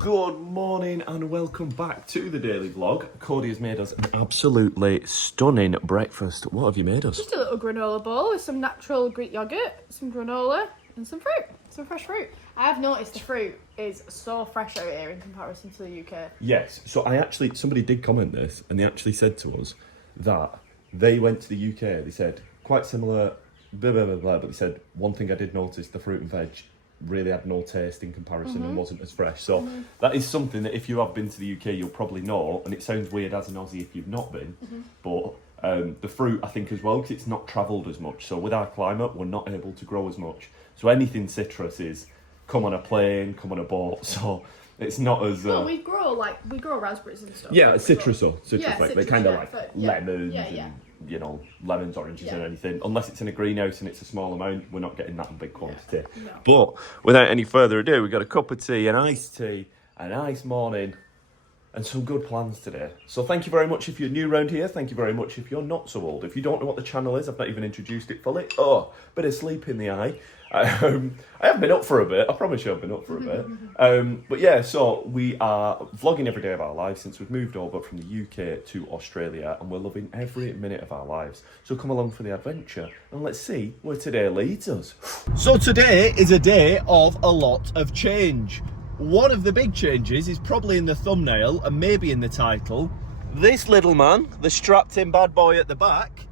Good morning and welcome back to the daily vlog. Cody has made us an absolutely stunning breakfast. What have you made us? Just a little granola bowl with some natural Greek yogurt, some granola and some fruit, some fresh fruit. I have noticed the fruit is so fresh out here in comparison to the UK. Yes, so somebody did comment this and they actually said to us that they went to the UK, they said quite similar, blah, blah, blah, blah, but they said one thing I did notice, the fruit and veg really had no taste in comparison and wasn't as fresh. So that is something that if you have been to the UK, you'll probably know, and it sounds weird as an Aussie if you've not been, but the fruit I think as well, because it's not travelled as much. So with our climate, we're not able to grow as much. So anything citrus is come on a plane, come on a boat, so it's not as... Well, we grow raspberries and stuff. Yeah, citrus, Yeah, like they kind of like lemons and, you know, lemons, oranges and anything. Unless it's in a greenhouse and it's a small amount, we're not getting that in big quantity. No. But without any further ado, we've got a cup of tea, an iced tea, a nice morning, and some good plans today. So thank you very much if you're new around here. Thank you very much if you're not so old. If you don't know what the channel is, I've not even introduced it fully. Oh, bit of sleep in the eye. I haven't been up for a bit. I promise you I've been up for a bit. But yeah, so we are vlogging every day of our lives since we've moved over from the UK to Australia, and we're loving every minute of our lives. So come along for the adventure and let's see where today leads us. So today is a day of a lot of change. One of the big changes is probably in the thumbnail and maybe in the title. This little man, the strapped in bad boy at the back,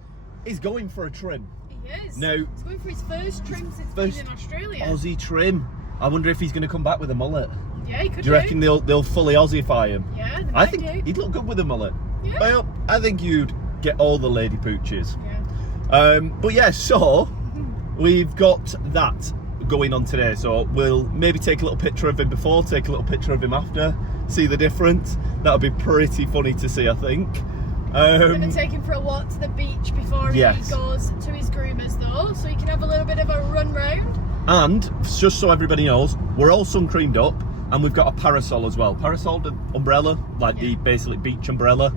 is going for a trim. He is. Now, he's going for his first trim since being in Australia. Aussie trim. I wonder if he's going to come back with a mullet. Yeah, he could. Do you reckon they'll fully Aussiefy him? Yeah, I think he'd look good with a mullet. Yeah. Well, I think you'd get all the lady pooches. Yeah. But yeah, so we've got that going on today. So we'll maybe take a little picture of him before, take a little picture of him after, see the difference. That'll be pretty funny to see, I think. We're going to take him for a walk to the beach before he goes to his groomers though, so he can have a little bit of a run round. And just so everybody knows, we're all sun creamed up and we've got a parasol as well. Parasol, the umbrella, like the basically beach umbrella.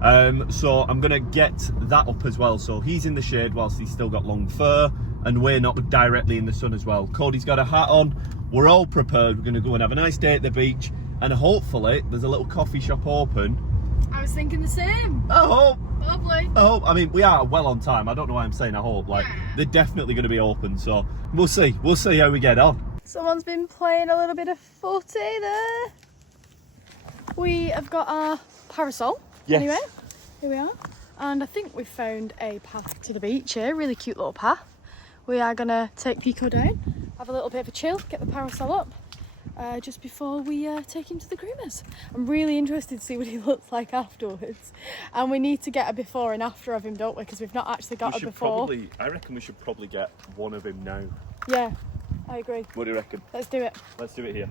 Yeah. So I'm going to get that up as well. So he's in the shade whilst he's still got long fur and we're not directly in the sun as well. Cody's got a hat on. We're all prepared. We're going to go and have a nice day at the beach and hopefully there's a little coffee shop open. I was thinking the same. I hope. Lovely. I hope. I mean, we are well on time. I don't know why I'm saying I hope. Like, they're definitely going to be open. So we'll see. We'll see how we get on. Someone's been playing a little bit of footy there. We have got our parasol. Yes. Anyway, here we are. And I think we've found a path to the beach here. Really cute little path. We are going to take Picco down, have a little bit of a chill, get the parasol up. Just before we take him to the groomers. I'm really interested to see what he looks like afterwards. And we need to get a before and after of him, don't we? Because we've not actually got a before. I reckon we should probably get one of him now. Yeah, I agree. What do you reckon? Let's do it. Let's do it here.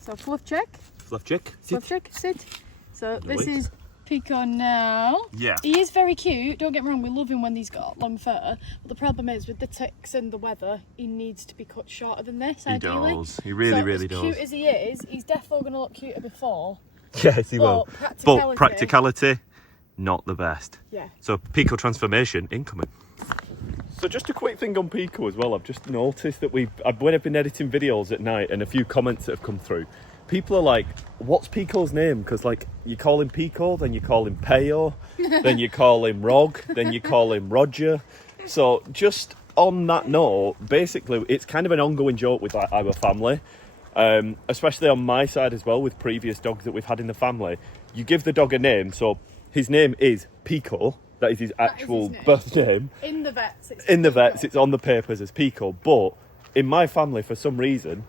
So fluff check. Fluff check. Sit. Fluff check, sit. So this is Picco now. Yeah. He is very cute, don't get me wrong, we love him when he's got long fur, but the problem is with the ticks and the weather, he needs to be cut shorter than this, ideally. He does, he really does. As cute as he is, he's definitely going to look cuter before. Yes, he will. But practicality, not the best. Yeah. So Picco transformation incoming. So just a quick thing on Picco as well, I've just noticed that when I've been editing videos at night and a few comments that have come through, people are like, what's Picco's name? Because like you call him Picco, then you call him Peo, then you call him Rog, then you call him Roger. So just on that note, basically it's kind of an ongoing joke with like our family, especially on my side as well with previous dogs that we've had in the family. You give the dog a name, so his name is Picco. That is his actual birth name. In the vets, it's on the papers as Picco. But in my family, for some reason,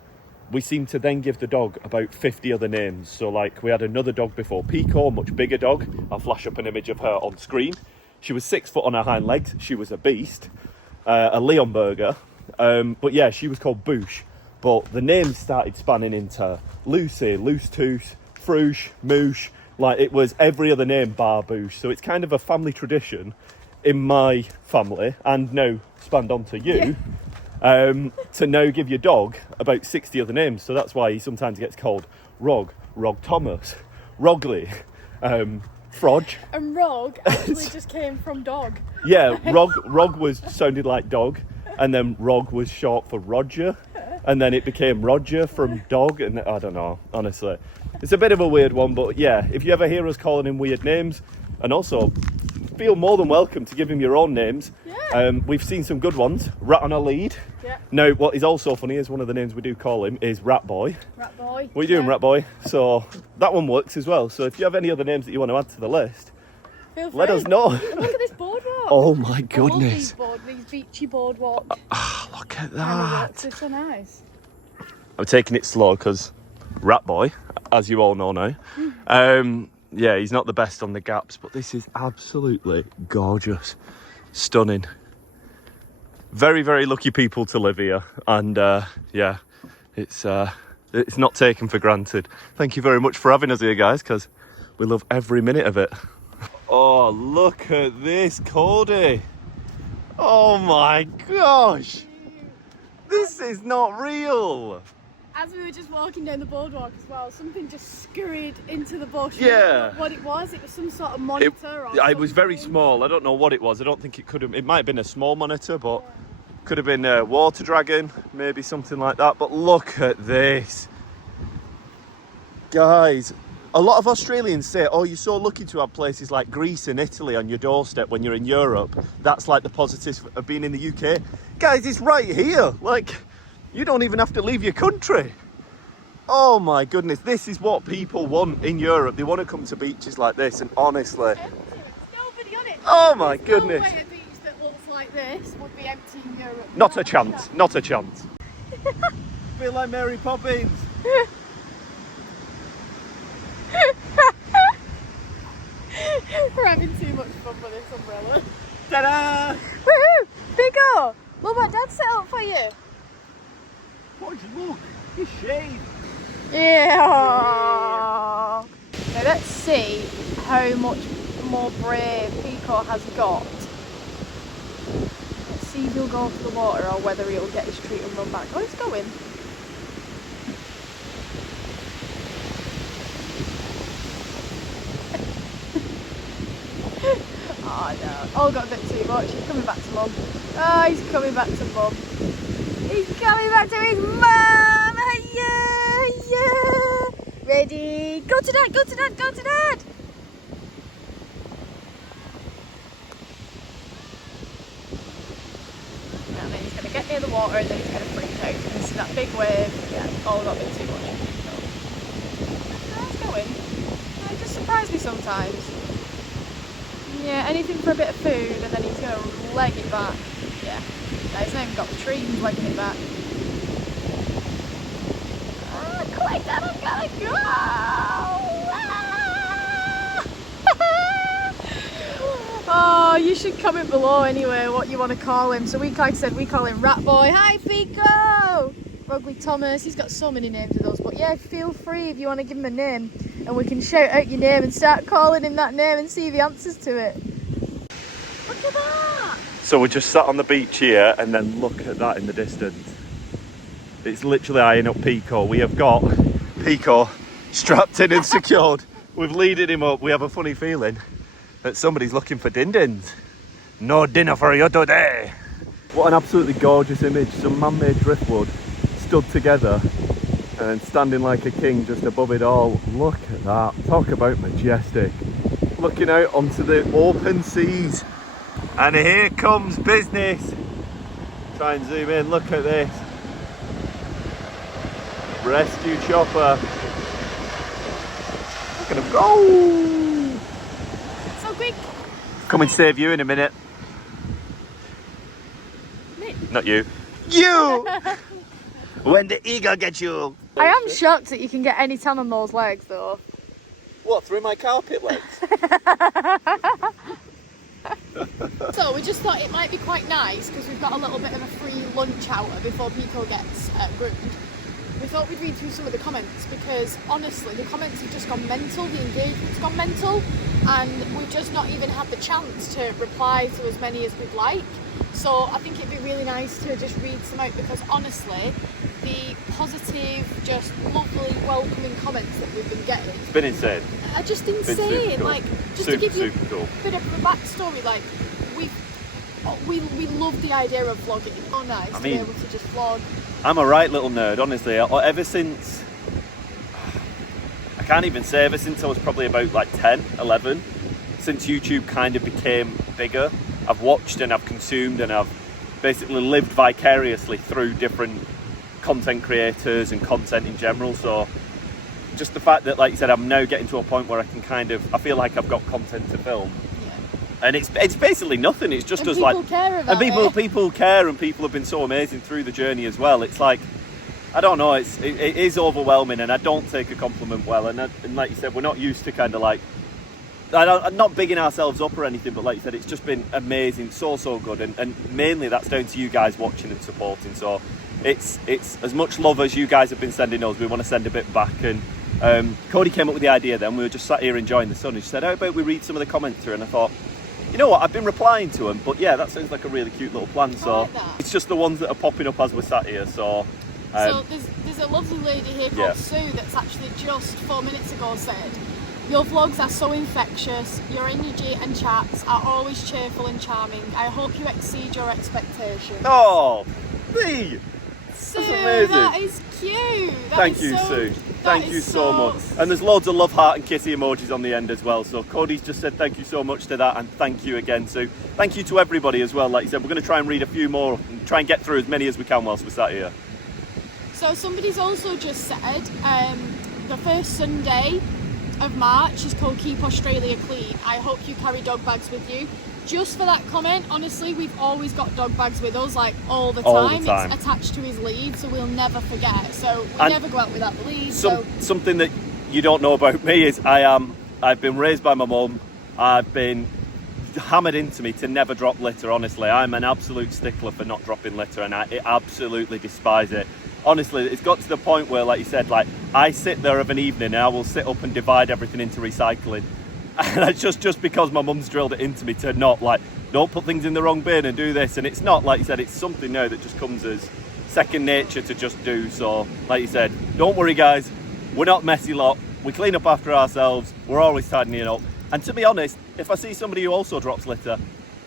we seem to then give the dog about 50 other names. So like we had another dog before Picco, a much bigger dog. I'll flash up an image of her on screen. She was 6 foot on her hind legs. She was a beast, a Leonberger. But yeah, she was called Boosh. But the names started spanning into Lucy, Loose Tooth, Froosh, Moosh. Like it was every other name bar Boosh. So it's kind of a family tradition in my family and now spanned onto you. To now give your dog about 60 other names. So that's why he sometimes gets called Rog Thomas, Rogley, Frodge. And Rog actually just came from dog. Yeah, Rog sounded like dog, and then Rog was short for Roger. and then it became Roger from dog, and I don't know, honestly. It's a bit of a weird one, but yeah, if you ever hear us calling him weird names, and also feel more than welcome to give him your own names. Yeah. We've seen some good ones. Rat on a lead. Yeah. Now, what is also funny is one of the names we do call him is Rat Boy. Rat Boy. What are you doing, Rat Boy? So that one works as well. So if you have any other names that you want to add to the list, Feel free. let us know. Look at this boardwalk. Oh my I love goodness. these beachy boardwalks. Look at And the that. walks are so nice. I'm taking it slow because Rat Boy, as you all know now, yeah, he's not the best on the gaps, but this is absolutely gorgeous, stunning. Very, very lucky people to live here, and yeah, it's not taken for granted. Thank you very much for having us here, guys, because we love every minute of it. Oh, look at this, Cody. Oh my gosh, this is not real. As we were just walking down the boardwalk as well, something just scurried into the bush. Yeah. What it was some sort of monitor or It was very something. small. I don't know what it was. I don't think it could have. It might have been a small monitor, but could have been a water dragon, maybe something like that. But look at this, guys. A lot of Australians say, "Oh, you're so lucky to have places like Greece and Italy on your doorstep when you're in Europe." That's like the positives of being in the UK. Guys, it's right here. Like, you don't even have to leave your country. Oh my goodness, this is what people want in Europe. They want to come to beaches like this, and honestly, There's nobody on it. oh my There's goodness. No way a beach that looks like this would be empty in Europe. Not a chance, not a chance. Feel like Mary Poppins. We're having too much fun with this umbrella. Ta-da! Woohoo! Picco! Look what Dad set up for you. George, look, his shade. Yeah. Now let's see how much more brave Picco has got. Let's see if he'll go for the water or whether he'll get his treat and run back. Oh, he's going. Oh no, all got a bit too much. He's coming back to Mum. Oh, he's coming back to Mum. He's coming back to his mum. Yeah, yeah. Ready? Go to Dad, go to Dad, go to Dad. And then he's going to get near the water and then he's going to freak out. You see that big wave? Yeah, all got a bit too much. How's it going? It just surprised me sometimes. Yeah, anything for a bit of food and then he's going to leg it back. Yeah, no, he's not even got the tree, he's legging it back. Quick, Dad, I'm gonna go! Oh, you should comment below anyway what you want to call him. So like I said, we call him Rat Boy. Hi, Picco! Rugby Thomas, he's got so many names of those. But yeah, feel free if you want to give him a name. And we can shout out your name and start calling him that name and see if he answers to it. Look at that! So we just sat on the beach here, and then look at that in the distance. It's literally eyeing up Picco. We have got Picco strapped in and secured. We've leaded him up. We have a funny feeling that somebody's looking for din-dins. No dinner for you today. What an absolutely gorgeous image. Some man-made driftwood stood together and standing like a king just above it all. Look at that. Talk about majestic. Looking out onto the open seas. And here comes business. Try and zoom in. Look at this. Rescue chopper. Look at him go. So quick! Come and save you in a minute. Me? Not you. You! When the eagle gets you. I am shocked that you can get any tan on those legs though. What, through my carpet legs? So we just thought it might be quite nice because we've got a little bit of a free lunch hour before Picco gets groomed. We thought we'd read through some of the comments because honestly the comments have just gone mental, the engagement's gone mental, and we've just not even had the chance to reply to as many as we'd like. So I think it'd be really nice to just read some out because honestly the positive, just lovely, welcoming comments that we've been getting It's been insane. are just Been super insane. cool. Like just Super, to give you super cool. a bit of a backstory, like we love the idea of vlogging. Oh nice I to mean- be able to just vlog I'm a right little nerd, honestly. Ever since, I can't even say ever since I was probably about like 10, 11, since YouTube kind of became bigger, I've watched and I've consumed and I've basically lived vicariously through different content creators and content in general. So just the fact that, like you said, I'm now getting to a point where I can I feel like I've got content to film. And it's basically nothing. It's just us like, care about and people care, and people have been so amazing through the journey as well. It's like, I don't know, it is overwhelming, and I don't take a compliment well. And like you said, we're not used to kind of like, I'm not bigging ourselves up or anything, but like you said, it's just been amazing, so good, and mainly that's down to you guys watching and supporting. So it's as much love as you guys have been sending us, we want to send a bit back. And Cody came up with the idea then. We were just sat here enjoying the sun, and she said, how about we read some of the comments through? And I thought, you know what, I've been replying to them, but yeah, that sounds like a really cute little plan. So like that. It's just the ones that are popping up as we're sat here. So there's a lovely lady here called Sue that's actually just 4 minutes ago said, your vlogs are so infectious, your energy and chats are always cheerful and charming. I hope you exceed your expectations. Oh, me! Sue, that's amazing. That is cute. Thank you, Sue. Thank you so much. And there's loads of love heart and kissy emojis on the end as well. So Cody's just said thank you so much to that, and thank you again, Sue. Thank you to everybody as well. Like you said, we're going to try and read a few more and try and get through as many as we can whilst we're sat here. So somebody's also just said the first Sunday of March is called Keep Australia Clean. I hope you carry dog bags with you. Just for that comment, honestly, we've always got dog bags with us, like all the time. It's attached to his lead, so we'll never forget. So we never go out without the lead. Something that you don't know about me is I've been raised by my mum. I've been hammered into me to never drop litter, honestly. I'm an absolute stickler for not dropping litter, and I absolutely despise it. Honestly, it's got to the point where, like you said, like I sit there of an evening and I will sit up and divide everything into recycling. And it's just because my mum's drilled it into me to not, like, don't put things in the wrong bin and do this. And it's not, like you said, it's something now that just comes as second nature to just do. So, like you said, don't worry, guys. We're not messy lot. We clean up after ourselves. We're always tidying up. And to be honest, if I see somebody who also drops litter,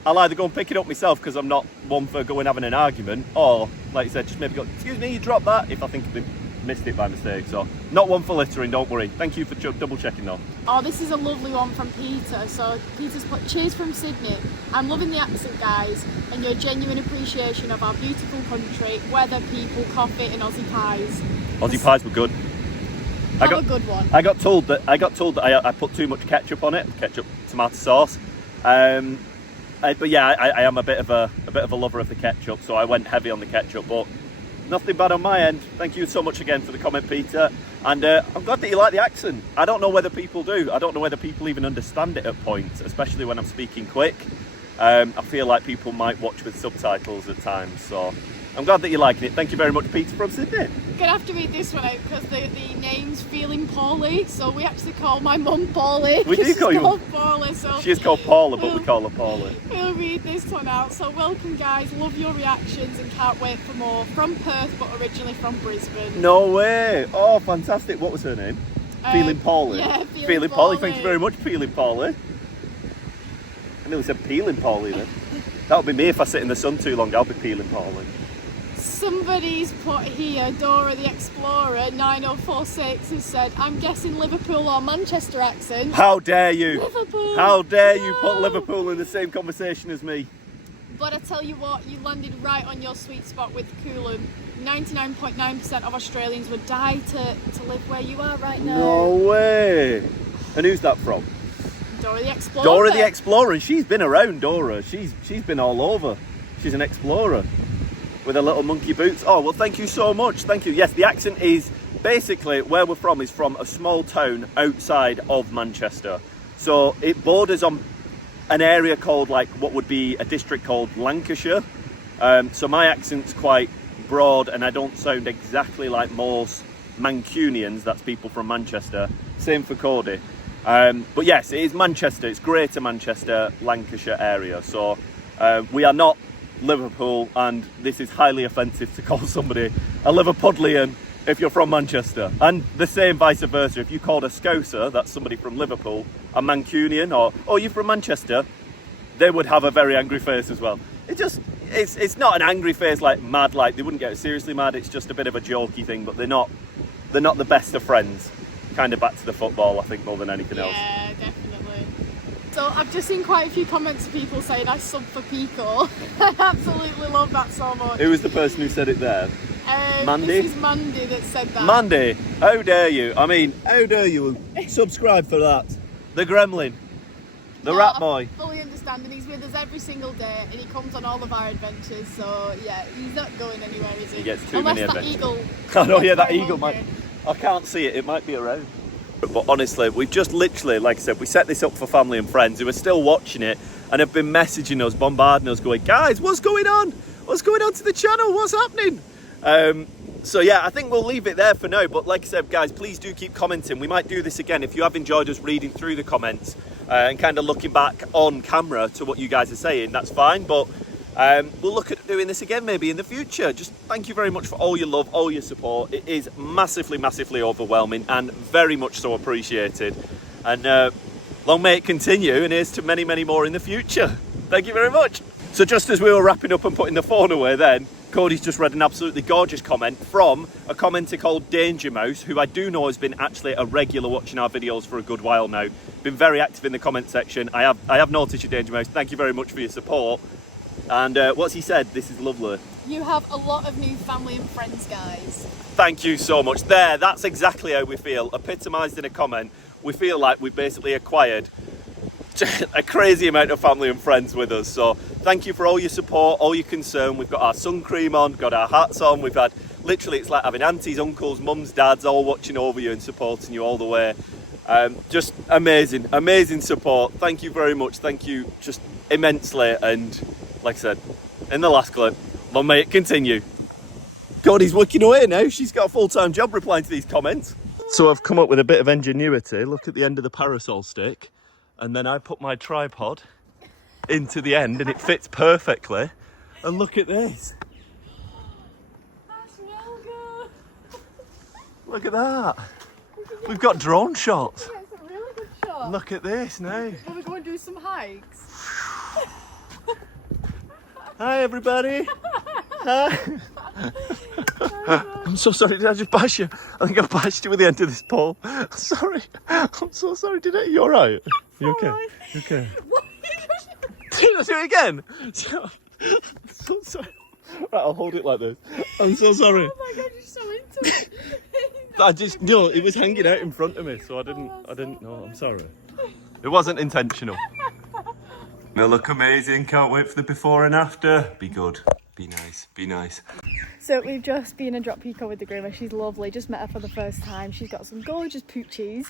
I'll either go and pick it up myself because I'm not one for going having an argument, or, like you said, just maybe go, excuse me, you dropped that, if I think they missed it by mistake. So not one for littering, don't worry. Thank you for double checking though. Oh, this is a lovely one from Peter. So Peter's put, cheers from Sydney. I'm loving the accent, guys, and your genuine appreciation of our beautiful country, weather, people, coffee and Aussie pies. Aussie pies were good. A good one. I got told that I put too much ketchup on it, tomato sauce. But yeah, I am a bit of a lover of the ketchup, so I went heavy on the ketchup, but nothing bad on my end. Thank you so much again for the comment, Peter. And I'm glad that you like the accent. I don't know whether people do. I don't know whether people even understand it at points, especially when I'm speaking quick. I feel like people might watch with subtitles at times, so I'm glad that you're liking it. Thank you very much, Peter from Sydney. I'm going to have to read this one out because the name's Feeling Poorly, so we actually call my mum Paulie. We do call you Paulie, so she is called Paula, but we call her Paulie. We'll read this one out. So welcome, guys. Love your reactions and can't wait for more. From Perth, but originally from Brisbane. No way. Oh, fantastic. What was her name? Feeling Paulie. Yeah, Feeling Paulie. Thank you very much, Feeling Paulie. I nearly said Peeling Paulie then. That'll be me if I sit in the sun too long. I'll be Peeling Paulie. Somebody's put here, Dora the Explorer 9046 has said, I'm guessing Liverpool or Manchester accent. How dare you? Liverpool. How dare you put Liverpool in the same conversation as me? But I tell you what, you landed right on your sweet spot with Coola. 99.9% of Australians would die to live where you are right now. No way. And who's that from? Dora the Explorer. Dora the Explorer. She's been around, Dora. She's been all over. She's an explorer with her little monkey boots. Oh, well, thank you so much. Thank you. Yes, the accent is basically where we're from is from a small town outside of Manchester. So it borders on an area called, like, what would be a district called Lancashire. So my accent's quite broad and I don't sound exactly like most Mancunians, that's people from Manchester. Same for Cody. But yes, it is Manchester. It's Greater Manchester, Lancashire area. So we are not Liverpool, and this is highly offensive to call somebody a Liverpudlian if you're from Manchester, and the same vice versa. If you called a Scouser, that's somebody from Liverpool, a Mancunian, or oh, you're from Manchester, they would have a very angry face as well. It just, it's not an angry face like mad, like they wouldn't get seriously mad. It's just a bit of a jokey thing, but they're not the best of friends. Kind of back to the football, I think, more than anything else. Yeah, definitely. So I've just seen quite a few comments of people saying I sub for Picco. I absolutely love that so much. Who was the person who said it there? Mandy? This is Mandy that said that. Mandy, how dare you? I mean, how dare you subscribe for that? The gremlin. The rat boy. I fully understand, and he's with us every single day, and he comes on all of our adventures, so yeah, he's not going anywhere, is he? He gets too Unless many that adventures. eagle. I know, yeah, that very eagle hungry. I can't see it, it might be around. But honestly, we've just literally, like I said, we set this up for family and friends who are still watching it and have been messaging us, bombarding us, going, guys, what's going on? What's going on to the channel? What's happening? So yeah, I think we'll leave it there for now. But like I said, guys, please do keep commenting. We might do this again if you have enjoyed us reading through the comments and kind of looking back on camera to what you guys are saying. That's fine. But we'll look at doing this again maybe in the future. Just thank you very much for all your love, all your support. It is massively, massively overwhelming and very much so appreciated. And long may it continue, and here's to many, many more in the future. Thank you very much. So just as we were wrapping up and putting the phone away then, Cody's just read an absolutely gorgeous comment from a commenter called Danger Mouse, who I do know has been actually a regular watching our videos for a good while now. Been very active in the comment section. I have noticed you, Danger Mouse. Thank you very much for your support. And what's he said? This is lovely. You have a lot of new family and friends, guys. Thank you so much. There, that's exactly how we feel. Epitomised in a comment. We feel like we've basically acquired a crazy amount of family and friends with us. So thank you for all your support, all your concern. We've got our sun cream on, got our hats on. We've had, literally, it's like having aunties, uncles, mums, dads all watching over you and supporting you all the way. Just amazing, amazing support. Thank you very much. Thank you just immensely. And like I said, in the last clip, long may it continue. Cody's working away now. She's got a full-time job replying to these comments. So I've come up with a bit of ingenuity. Look at the end of the parasol stick. And then I put my tripod into the end and it fits perfectly. And look at this. That's real good. Look at that. We've got drone shots. Yeah, it's a really good shot. Look at this now. Will we go and do some hikes? Hi everybody. Hi. I'm so sorry, did I just bash you? I think I bashed you with the end of this pole. Sorry. I'm so sorry, did I? You alright? You okay? Alright. You okay? What? Did I do it again? So sorry. Right, I'll hold it like this. I'm so sorry. Oh my god, you're so into it. I just, no, it was hanging out in front of me, so I didn't know. I'm sorry. It wasn't intentional. They look amazing. Can't wait for the before and after. Be good. Be nice. Be nice. So we've just been and dropped Picco with the groomer. She's lovely. Just met her for the first time. She's got some gorgeous poochies.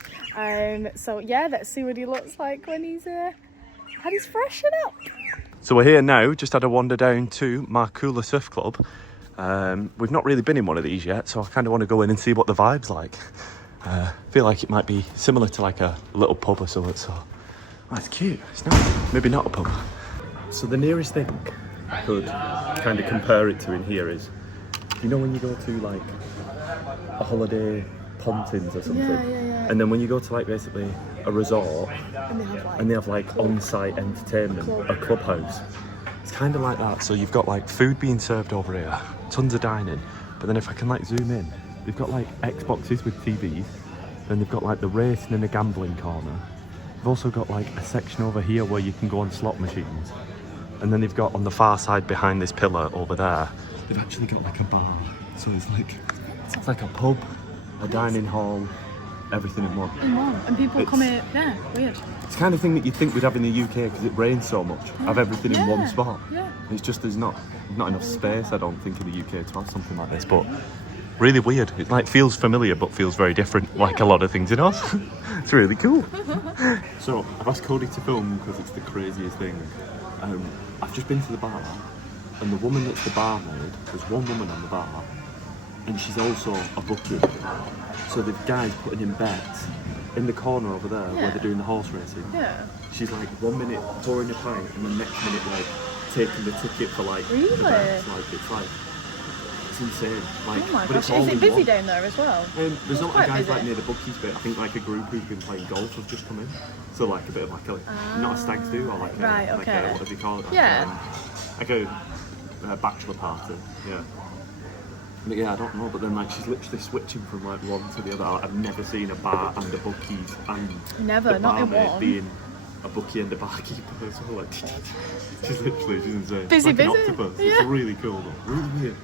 So yeah, let's see what he looks like when he's had his freshen up. So we're here now. Just had a wander down to my Coola Surf Club. We've not really been in one of these yet, so I kind of want to go in and see what the vibe's like. Feel like it might be similar to like a little pub or something. So oh, it's cute. It's nice. Maybe not a pub. So the nearest thing I could kind of compare it to in here is, you know when you go to like a holiday Pontins or something, Yeah. and then when you go to like basically a resort And they have like on-site entertainment, a clubhouse. It's kind of like that. So you've got like food being served over here, tons of dining, but then if I can like zoom in, they've got like Xboxes with TVs, then they've got like the racing and the gambling corner. They've also got like a section over here where you can go on slot machines, and then they've got on the far side behind this pillar over there, they've actually got like a bar. So it's like a pub, a dining hall, everything in one. And people come here, yeah, weird. It's the kind of thing that you'd think we'd have in the UK because it rains so much. Have everything in one spot. Yeah. It's just there's not enough space, I don't think, in the UK to have something like this. But really weird. It like feels familiar but feels very different, like a lot of things in Oz. It's really cool. So I've asked Cody to film because it's the craziest thing. I've just been to the bar, and the woman that's the barmaid, there's one woman on the bar, and she's also a bookie. So the guy's putting in bets in the corner over there where they're doing the horse racing. Yeah. She's like 1 minute pouring a pint, and the next minute like taking the ticket for like Really? the bets. Like it's insane. Like, Oh my but gosh, it's all is it in busy one. down there as well? There's not quite a guy busy. like near the bookies bit. I think like a group who's been playing golf have just come in. So like a bit of like a not a stag's do or like Right, a, okay. what do you call it? Like, Yeah. like a bachelor party. Yeah. But yeah, I don't know. But then like she's literally switching from like one to the other. I've never seen a bar and a bookies and Never, the not in barmaid one. being a bookie and a barkeeper. So like, she's insane. Busy, like an busy. octopus. Yeah. It's really cool though. Really weird.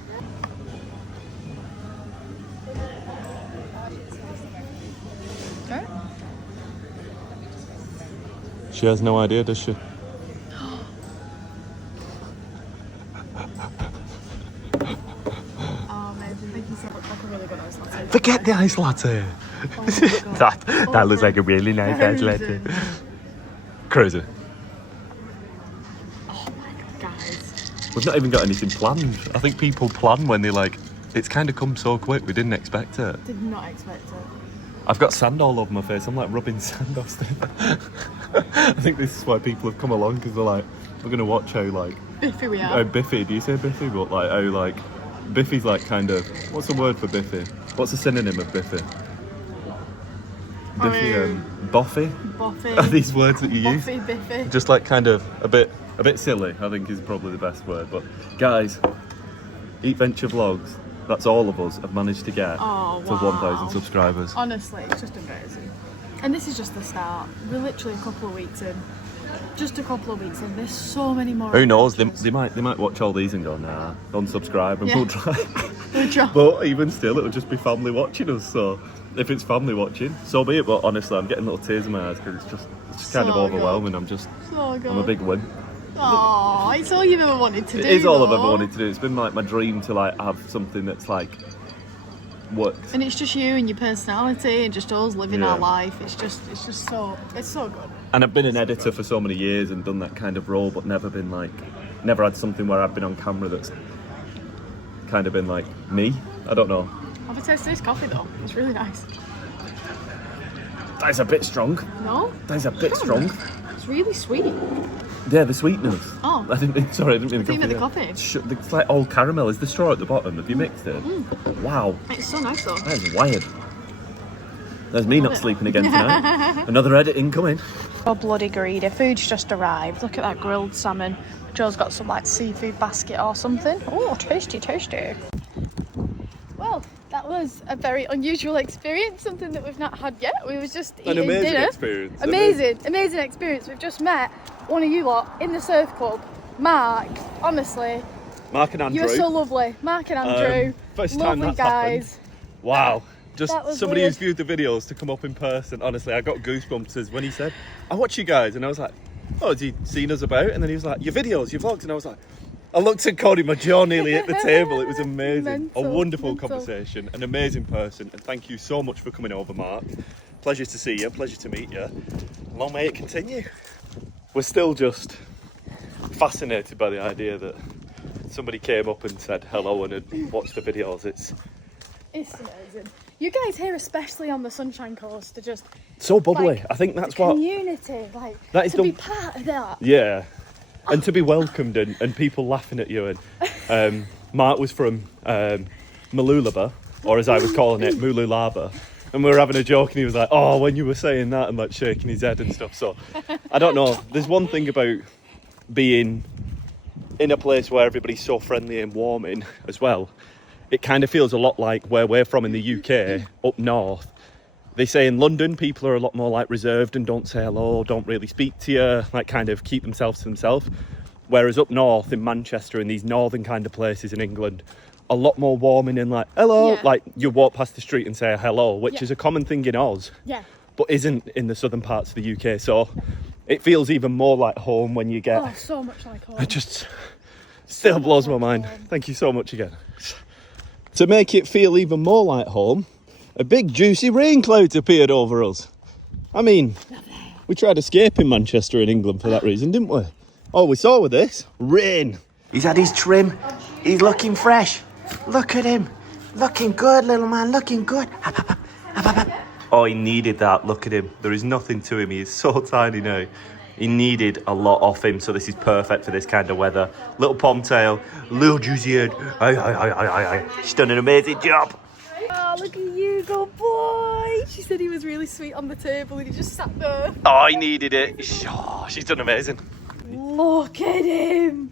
Okay. She has no idea, does she? Oh, amazing. Thank you so much. Like a really good ice latte. Forget the ice latte. Oh my God. that looks like a really nice ice latte. Crazy. Oh my God, guys. We've not even got anything planned. I think people plan when they like. It's kind of come so quick. We didn't expect it. Did not expect it. I've got sand all over my face. I'm like rubbing sand off stuff. I think this is why people have come along because they're like, we're gonna watch how like Biffy we are. how Biffy. Do you say Biffy? But like how like Biffy's like kind of. What's the word for Biffy? What's the synonym of Biffy? Biffy, Boffy. Boffy. Are these words that you use? Boffy, Biffy. Just like kind of a bit silly. I think is probably the best word. But guys, Eat Venture Vlogs. That's all of us have managed to get to wow. 1,000 subscribers. Honestly, it's just amazing. And this is just the start. We're literally a couple of weeks in. Just a couple of weeks in. There's so many more. Who knows? They adventures. might watch all these and go, nah, unsubscribe, and Yeah. we'll try. We'll try. But even still, it'll just be family watching us. So if it's family watching, so be it. But honestly, I'm getting little tears in my eyes because it's just kind of So overwhelming. good. So good. I'm a big win. Oh, it's all you've ever wanted to do. It is all I've though. ever wanted to do. It's been like my dream to like have something that's like works. And it's just you and your personality and just us living Yeah. our life. It's so good. And I've been an editor for so many years and done that kind of role, but never had something where I've been on camera that's kind of been like me. I don't know. Have a taste of this coffee though. It's really nice. That's a bit strong. No? That's a bit strong. It's really sweet. Yeah, the sweetness. Oh. I didn't mean the coffee. It's like all caramel. Is the straw at the bottom? Have you mixed it? Wow. It's so nice though. That is wired. There's me not sleeping again tonight. Another editing coming. Oh, bloody greedy. Food's just arrived. Look at that grilled salmon. Joe's got some like seafood basket or something. Oh, tasty, tasty. Well, that was a very unusual experience, something that we've not had yet. We was just eating dinner. Experience. Amazing experience. We've just met one of you lot in the surf club. Mark, honestly, Mark and Andrew. you're so lovely. Mark and Andrew, First time lovely that's guys. happened. Wow. Just That was somebody weird. who's viewed the videos to come up in person. Honestly, I got goosebumps as when he said, I watch you guys. And I was like, oh, has he seen us about? And then he was like, your videos, your vlogs. And I was like, I looked at Cody, my jaw nearly hit the table. It was amazing. Mental, a wonderful mental. conversation, an amazing person. And thank you so much for coming over, Mark. Pleasure to see you, pleasure to meet you. Long may it continue. We're still just fascinated by the idea that somebody came up and said hello and had watched the videos. It's amazing. You guys here, especially on the Sunshine Coast, are just so bubbly. like, I think that's the what... community, like That is to the- be part of that. Yeah, and to be welcomed and people laughing at you. And Mark was from Malulaba, or as I was calling it, Mululaba. And we were having a joke and he was like, oh, when you were saying that, and like shaking his head and stuff. So I don't know. There's one thing about being in a place where everybody's so friendly and warming as well. It kind of feels a lot like where we're from in the UK, up north. They say in London, people are a lot more like reserved and don't say hello, don't really speak to you, like kind of keep themselves to themselves. Whereas up north in Manchester and these northern kind of places in England, a lot more warming and like, hello, Yeah. like you walk past the street and say hello, which Yeah. is a common thing in Oz, Yeah. but isn't in the southern parts of the UK. So it feels even more like home when you get, Oh, so much like home. it just still blows my mind. Thank you so much again. To make it feel even more like home, a big juicy rain cloud appeared over us. I mean, we tried escaping Manchester in England for that reason, didn't we? All we saw with this, rain. He's had his trim. He's looking fresh. Look at him. Looking good, little man. Looking good. Oh, he needed that. Look at him. There is nothing to him. He is so tiny now. He needed a lot off him, so this is perfect for this kind of weather. Little pomtail, little juicy head. She's done an amazing job. Oh, look at you, good boy. She said he was really sweet on the table and he just sat there. Oh, he needed it. Oh, she's done amazing. Look at him.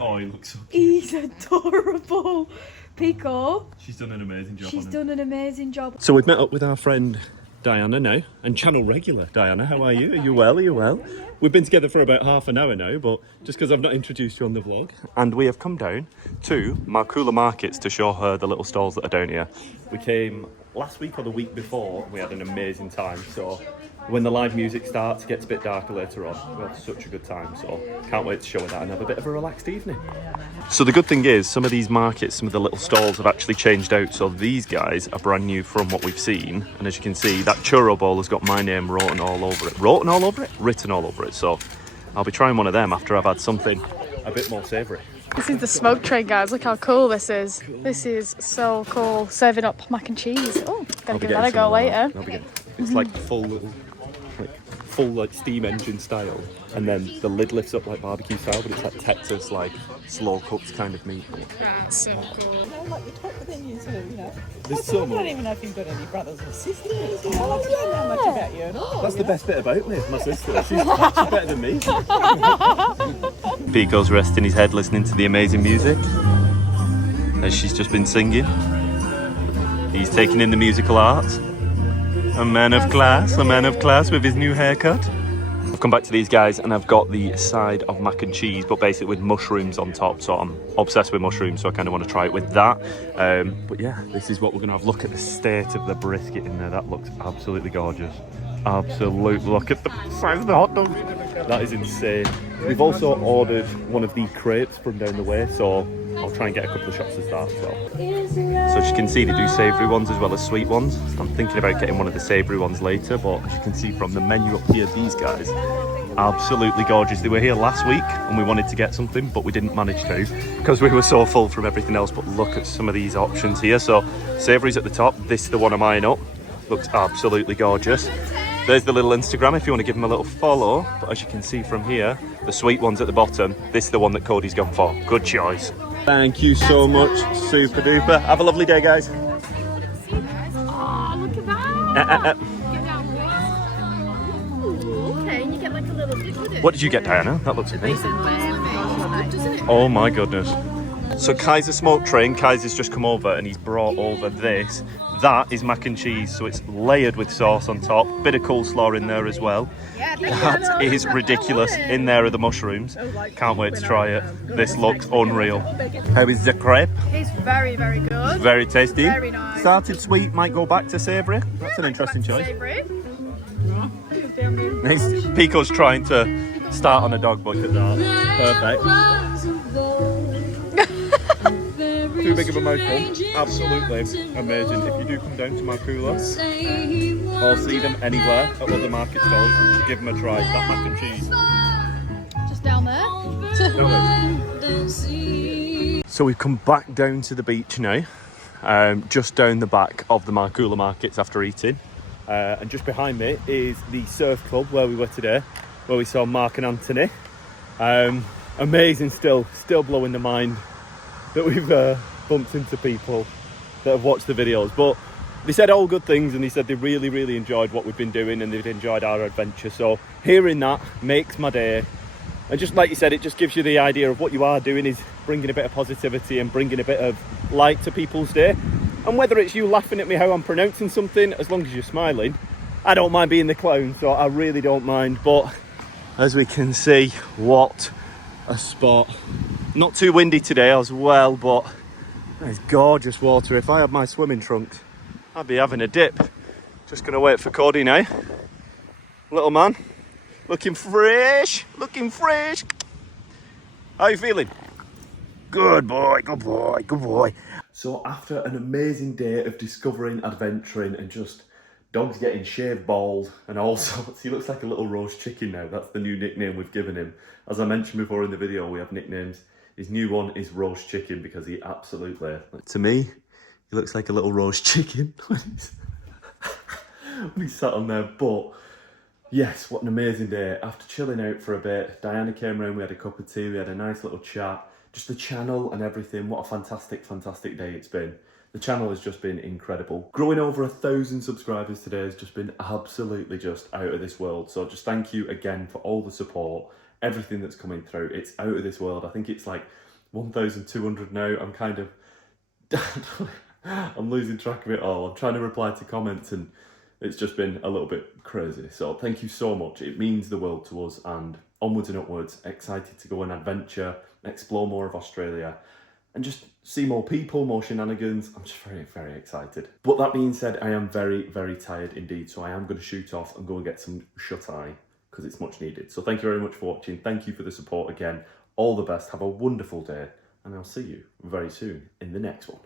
Oh, he looks so cute. He's adorable. Picco. She's done an amazing job. She's done an amazing job. So we've met up with our friend Diana now, and channel regular. Diana, how are you? Are you well? Are you well? We've been together for about half an hour now, but just because I've not introduced you on the vlog. And we have come down to Coola markets to show her the little stalls that are down here. We came last week or the week before, we had an amazing time. So when the live music starts, it gets a bit darker later on. We had such a good time, so can't wait to show her that and have a bit of a relaxed evening. So the good thing is, some of these markets, some of the little stalls have actually changed out. So these guys are brand new from what we've seen. And as you can see, that churro bowl has got my name written all over it. Written all over it? Written all over it. So I'll be trying one of them after I've had something a bit more savoury. This is the smoke train, guys. Look how cool this is. This is so cool. Serving up mac and cheese. Oh, gotta give that a go later. It's like full steam engine style, and then the lid lifts up like barbecue style, but it's like Texas, like slow cooked kind of meat. That's so cool. You know, like you talk within you too, you know. There's so I don't much. even know if you've got any brothers or sisters. You know, I don't know much about you at all. That's the best bit about me, my sister. She's better than me. Picco's resting his head listening to the amazing music as she's just been singing. He's taking in the musical arts. A man of class with his new haircut. I've come back to these guys and I've got the side of mac and cheese, but basically with mushrooms on top. So I'm obsessed with mushrooms, so I kind of want to try it with that. But yeah, this is what we're going to have. Look at the state of the brisket in there. That looks absolutely gorgeous. Absolutely. Look at the size of the hot dog. That is insane. We've also ordered one of the crepes from down the way, so I'll try and get a couple of shots of that as well. So as you can see, they do savoury ones as well as sweet ones. I'm thinking about getting one of the savoury ones later, but as you can see from the menu up here, these guys, absolutely gorgeous. They were here last week and we wanted to get something, but we didn't manage to because we were so full from everything else. But look at some of these options here. So savoury's at the top. This is the one I'm eyeing up. Looks absolutely gorgeous. There's the little Instagram if you want to give them a little follow. But as you can see from here, the sweet one's at the bottom. This is the one that Cody's gone for. Good choice. Thank you so much. Super duper. Have a lovely day, guys. Oh, look at that. Okay, and you get like a little dip with it. What did you get, Diana? That looks amazing. Oh my goodness. So Kai's a smoke train. Kai's has just come over and he's brought over this. That is mac and cheese, so it's layered with sauce on top. Bit of coleslaw in there as well. That is ridiculous. In there are the mushrooms. Can't wait to try it. This looks unreal. How is the crepe? It's very, very good. Very tasty. Very nice. Started sweet, might go back to savoury. That's an interesting choice. Next, Picco's trying to start on a dog bucket. Perfect. Too big of a mouthful. Absolutely amazing. If you do come down to Coola or see them anywhere at other market stalls, give them a try. That mac and cheese. Just down there. So we've come back down to the beach now, just down the back of the Coola markets after eating. And just behind me is the surf club where we were today, where we saw Mark and Anthony. Amazing, still blowing the mind that we've bumped into people that have watched the videos, but they said all good things and they said they really enjoyed what we've been doing and they've enjoyed our adventure. So hearing that makes my day, and just like you said, it just gives you the idea of what you are doing is bringing a bit of positivity and bringing a bit of light to people's day. And whether it's you laughing at me how I'm pronouncing something, as long as you're smiling, I don't mind being the clown, so I really don't mind. But as we can see, what a spot. Not too windy today as well, but it's gorgeous water. If I had my swimming trunks, I'd be having a dip. Just gonna wait for Cody now. Little man, looking fresh, looking fresh. How are you feeling? Good boy, good boy, good boy. So after an amazing day of discovering, adventuring, and just dogs getting shaved bald and all sorts, he looks like a little roast chicken now. That's the new nickname we've given him. As I mentioned before in the video, we have nicknames. His new one is roast chicken because he absolutely, to me, he looks like a little roast chicken when he's sat on there. But yes, what an amazing day. After chilling out for a bit, Diana came round, we had a cup of tea, we had a nice little chat. Just the channel and everything, what a fantastic day it's been. The channel has just been incredible. Growing over 1,000 subscribers today has just been absolutely just out of this world. So just thank you again for all the support, everything that's coming through. It's out of this world. I think it's like 1,200 now. I'm kind of, I'm losing track of it all. I'm trying to reply to comments and it's just been a little bit crazy. So thank you so much. It means the world to us, and onwards and upwards. Excited to go on adventure, explore more of Australia, and just see more people, more shenanigans. I'm just very, very excited. But that being said, I am very, very tired indeed. So I am going to shoot off and go and get some shut-eye because it's much needed. So thank you very much for watching. Thank you for the support again. All the best. Have a wonderful day. And I'll see you very soon in the next one.